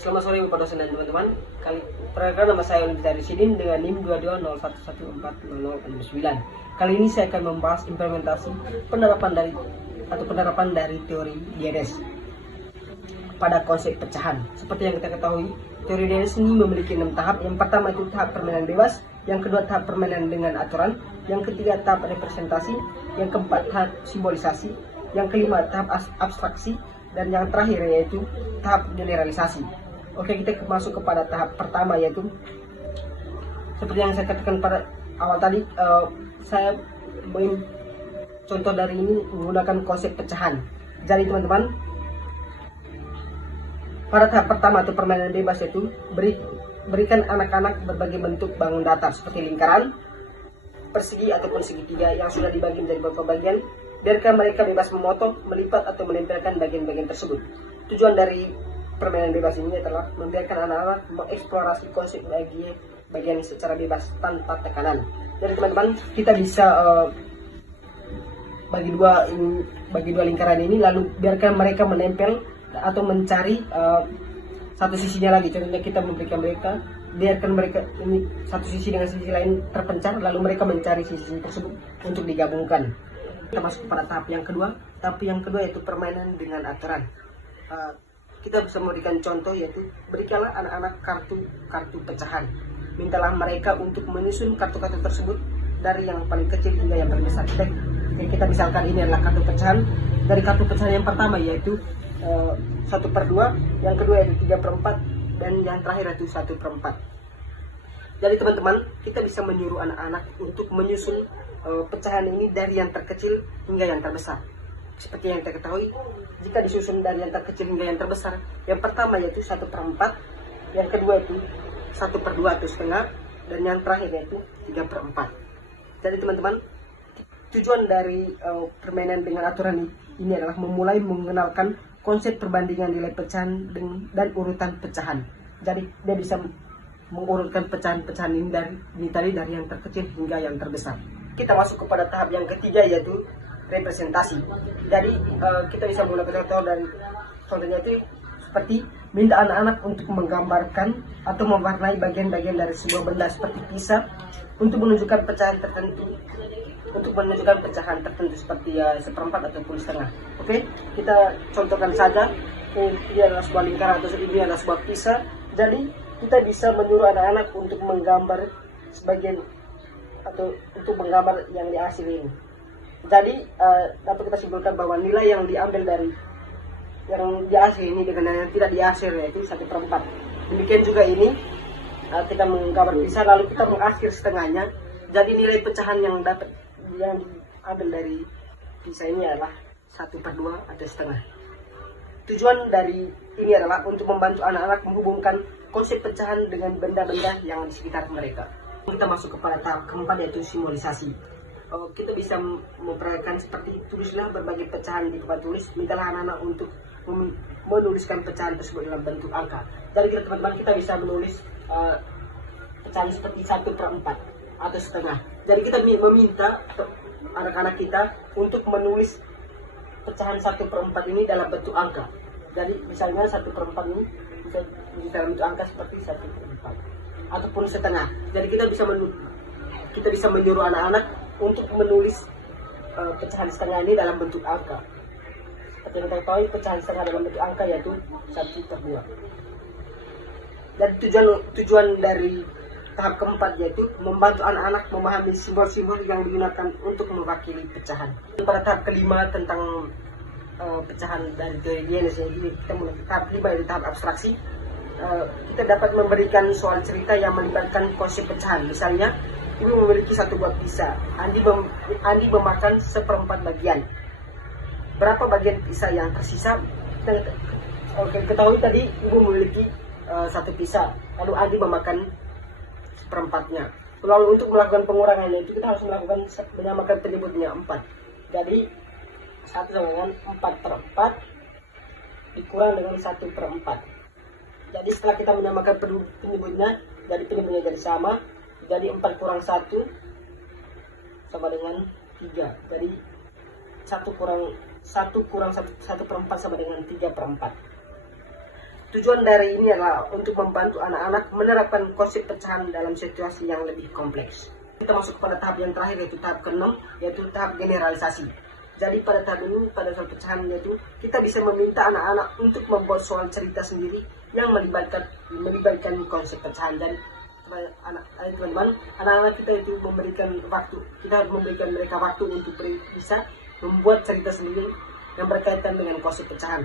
Selamat sore Bapak dosen dan teman-teman. Perkenalkan nama saya Oliver Sidin dengan NIM 2201140069. Kali ini saya akan membahas implementasi penerapan dari teori DNS pada konsep pecahan. Seperti yang kita ketahui, teori DNS ini memiliki 6 tahap. Yang pertama itu tahap permainan bebas, yang kedua tahap permainan dengan aturan, yang ketiga tahap representasi, yang keempat tahap simbolisasi, yang kelima tahap abstraksi, dan yang terakhir yaitu tahap generalisasi. Oke, kita masuk kepada tahap pertama, yaitu seperti yang saya katakan pada awal tadi, saya contoh dari ini menggunakan konsep pecahan. Jadi teman-teman, pada tahap pertama atau permainan bebas itu berikan anak-anak berbagai bentuk bangun datar seperti lingkaran, persegi ataupun segitiga yang sudah dibagi menjadi beberapa bagian. Biarkan mereka bebas memotong, melipat atau menempelkan bagian-bagian tersebut. Tujuan dari permainan bebas ini adalah membiarkan anak-anak mengeksplorasi konsep bagian secara bebas tanpa tekanan. Jadi teman-teman, kita bisa bagi dua lingkaran ini, lalu biarkan mereka menempel atau mencari satu sisinya lagi. Contohnya kita memberikan mereka, biarkan mereka ini satu sisi dengan sisi lain terpencar, lalu mereka mencari sisi tersebut untuk digabungkan. Kita masuk pada tahap yang kedua. Tahap yang kedua yaitu permainan dengan aturan. Kita bisa memberikan contoh, yaitu berikanlah anak-anak kartu pecahan. Mintalah mereka untuk menyusun kartu-kartu tersebut dari yang paling kecil hingga yang paling besar. Kita misalkan ini adalah kartu pecahan. Dari kartu pecahan yang pertama yaitu 1/2, yang kedua yaitu 3/4, dan yang terakhir yaitu 1/4. Jadi teman-teman, kita bisa menyuruh anak-anak untuk menyusun pecahan ini dari yang terkecil hingga yang terbesar. Seperti yang kita ketahui, jika disusun dari yang terkecil hingga yang terbesar, yang pertama yaitu 1/4, yang kedua itu 1/2 atau setengah, dan yang terakhir yaitu 3/4. Jadi teman-teman, tujuan dari permainan dengan aturan ini adalah memulai mengenalkan konsep perbandingan nilai pecahan dan urutan pecahan. Jadi dia bisa mengurutkan pecahan-pecahan ini dari yang terkecil hingga yang terbesar. Kita masuk kepada tahap yang ketiga, yaitu representasi. Jadi kita bisa menggunakan contohnya itu seperti minta anak-anak untuk menggambarkan atau mewarnai bagian-bagian dari sebuah benda seperti pisau untuk menunjukkan pecahan tertentu seperti 1/4 ataupun setengah. Oke, kita contohkan saja. Ini adalah sebuah lingkaran atau ini adalah sebuah pisau. Jadi kita bisa menyuruh anak-anak untuk menggambar sebagian atau untuk menggambar yang di hasil ini. Jadi dapat kita simpulkan bahwa nilai yang diambil dari yang di hasil ini dengan yang tidak di hasil yaitu 1/4. Demikian juga ini, kita menggambar pisau lalu kita mengakhir setengahnya. Jadi nilai pecahan yang diambil dari pisau ini adalah 1/2 atau setengah. Tujuan dari ini adalah untuk membantu anak-anak menghubungkan konsep pecahan dengan benda-benda yang di sekitar mereka. Kita masuk kepada tahap keempat, yaitu simbolisasi. Kita bisa memperhatikan seperti tulislah berbagai pecahan di papan tulis. Mintalah anak-anak untuk menuliskan pecahan tersebut dalam bentuk angka. Jadi teman-teman, kita bisa menulis pecahan seperti 1/4 atau setengah. Jadi kita meminta anak-anak kita untuk menulis pecahan 1/4 ini dalam bentuk angka. Jadi misalnya 1/4 ini bisa dalam bentuk angka seperti 1/4 ataupun setengah. Jadi kita bisa menyuruh anak-anak untuk menulis pecahan setengah ini dalam bentuk angka. Seperti yang kita ketahui, pecahan setengah dalam bentuk angka yaitu 1/2. Dan tujuan dari tahap keempat yaitu membantu anak-anak memahami simbol-simbol yang digunakan untuk mewakili pecahan. Pada tahap kelima tentang pecahan dari teori DNS, jadi kita mulai tahap 5 yaitu tahap abstraksi. Kita dapat memberikan soal cerita yang melibatkan konsep pecahan. Misalnya, ibu memiliki satu buah pisau. Andi memakan 1/4 bagian. Berapa bagian pisau yang tersisa? Kita ketahui tadi ibu memiliki satu pisau, lalu Andi memakan 1/4-nya. Lalu untuk melakukan pengurangannya itu kita harus menyamakan penyebutnya 4. Jadi 1 sama dengan 4/4 dikurang dengan 1/4. Jadi setelah kita menyamakan penyebutnya, jadi penyebutnya jadi sama. Jadi 4 kurang 1 sama dengan 3. Jadi 1 kurang 1/4 sama dengan 3/4. Tujuan dari ini adalah untuk membantu anak-anak menerapkan konsep pecahan dalam situasi yang lebih kompleks. Kita masuk kepada tahap yang terakhir, yaitu tahap ke-6, yaitu tahap generalisasi. Jadi pada tahap ini, pada soal pecahan itu, kita bisa meminta anak-anak untuk membuat soal cerita sendiri yang melibatkan konsep pecahan. Dan teman-teman, anak-anak kita itu memberikan waktu, kita harus memberikan mereka waktu untuk bisa membuat cerita sendiri yang berkaitan dengan konsep pecahan.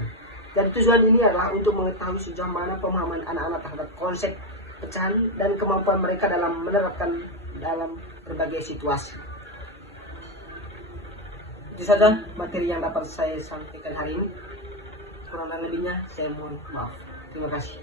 Dan tujuan ini adalah untuk mengetahui sejauh mana pemahaman anak-anak terhadap konsep pecahan dan kemampuan mereka dalam menerapkan dalam berbagai situasi. Itu saja materi yang dapat saya sampaikan hari ini. Kurang lebihnya saya mohon maaf. Terima kasih.